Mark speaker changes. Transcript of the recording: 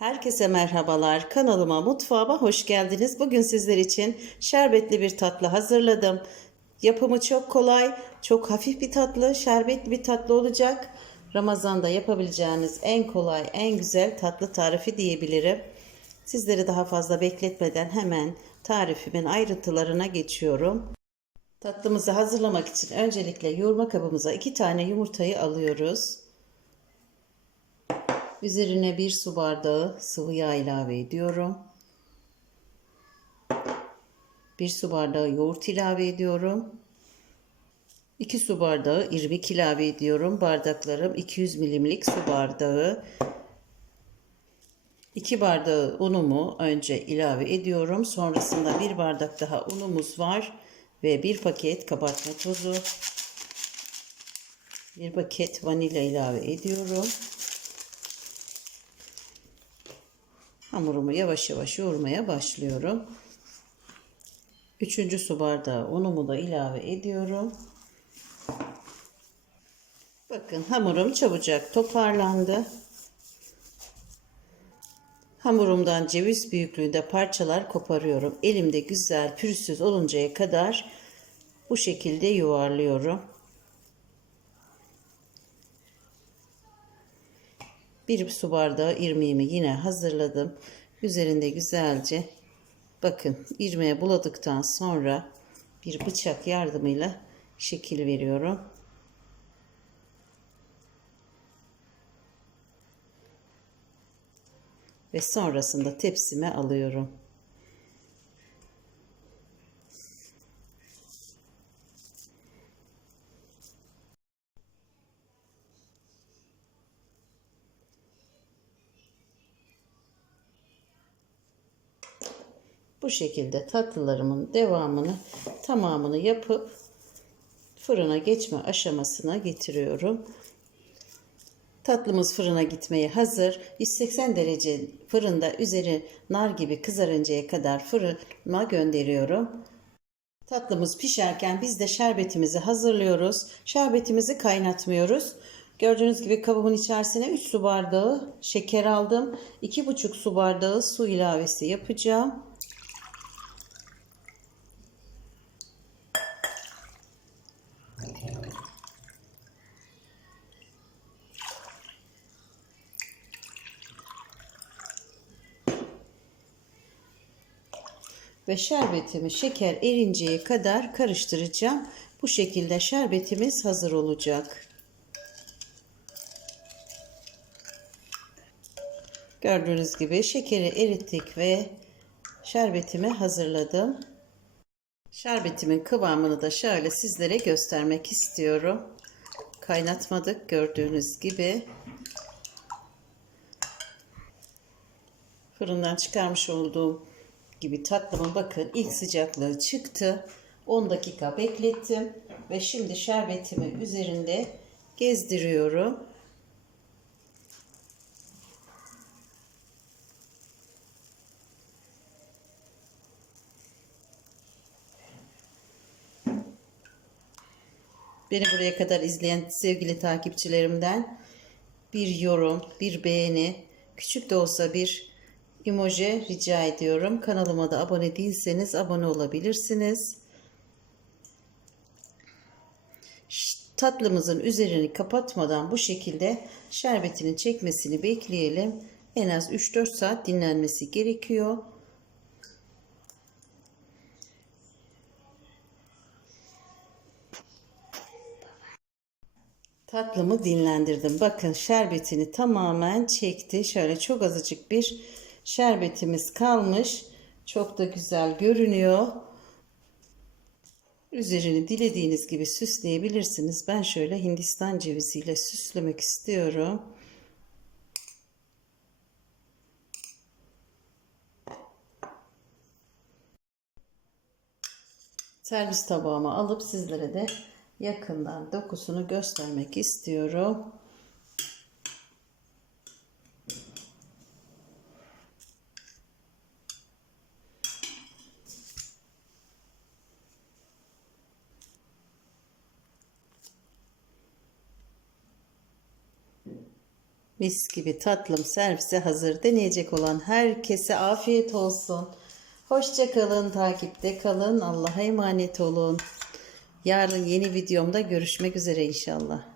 Speaker 1: Herkese merhabalar. Kanalıma, mutfağıma hoş geldiniz. Bugün sizler için şerbetli bir tatlı hazırladım. Yapımı çok kolay, çok hafif bir tatlı, şerbetli bir tatlı olacak. Ramazanda yapabileceğiniz en kolay, en güzel tatlı tarifi diyebilirim. Sizleri daha fazla bekletmeden hemen tarifimin ayrıntılarına geçiyorum. Tatlımızı hazırlamak için öncelikle yoğurma kabımıza iki tane yumurtayı alıyoruz. Üzerine bir su bardağı sıvı yağ ilave ediyorum. Bir su bardağı yoğurt ilave ediyorum. 2 su bardağı irmik ilave ediyorum. Bardaklarım 200 milimlik su bardağı. 2 bardağı unumu önce ilave ediyorum. Sonrasında bir bardak daha unumuz var ve bir paket kabartma tozu. Bir paket vanilya ilave ediyorum. Hamurumu yavaş yavaş yoğurmaya başlıyorum. Üçüncü su bardağı unumu da ilave ediyorum. Bakın hamurum çabucak toparlandı. Hamurumdan ceviz büyüklüğünde parçalar koparıyorum. Elimde güzel pürüzsüz oluncaya kadar bu şekilde yuvarlıyorum. Bir su bardağı irmiğimi yine hazırladım. Üzerinde güzelce bakın irmiğe buladıktan sonra bir bıçak yardımıyla şekil veriyorum. Ve sonrasında tepsime alıyorum. Bu şekilde tatlılarımın devamını tamamını yapıp fırına geçme aşamasına getiriyorum. Tatlımız fırına gitmeye hazır. 180 derece fırında üzeri nar gibi kızarıncaya kadar fırına gönderiyorum. Tatlımız pişerken biz de şerbetimizi hazırlıyoruz. Şerbetimizi kaynatmıyoruz. Gördüğünüz gibi kabımın içerisine 3 su bardağı şeker aldım. 2,5 su bardağı su ilavesi yapacağım. Ve şerbetimi şeker erinceye kadar karıştıracağım. Bu şekilde şerbetimiz hazır olacak. Gördüğünüz gibi şekeri erittik ve şerbetimi hazırladım. Şerbetimin kıvamını da şöyle sizlere göstermek istiyorum. Kaynatmadık gördüğünüz gibi. Fırından çıkarmış olduğum gibi tatlımın bakın ilk sıcaklığı çıktı. 10 dakika beklettim ve şimdi şerbetimi üzerinde gezdiriyorum. Beni buraya kadar izleyen sevgili takipçilerimden bir yorum, bir beğeni, küçük de olsa bir emoji rica ediyorum. Kanalıma da abone değilseniz abone olabilirsiniz. Tatlımızın üzerini kapatmadan bu şekilde şerbetinin çekmesini bekleyelim. En az 3-4 saat dinlenmesi gerekiyor. Tatlımı dinlendirdim. Bakın şerbetini tamamen çekti. Şöyle çok azıcık bir şerbetimiz kalmış. Çok da güzel görünüyor. Üzerini dilediğiniz gibi süsleyebilirsiniz. Ben şöyle Hindistan ceviziyle süslemek istiyorum. Servis tabağıma alıp sizlere de yakından dokusunu göstermek istiyorum. Mis gibi tatlım servise hazır. Deneyecek olan herkese afiyet olsun. Hoşça kalın, takipte kalın. Allah'a emanet olun. Yarın yeni videomda görüşmek üzere inşallah.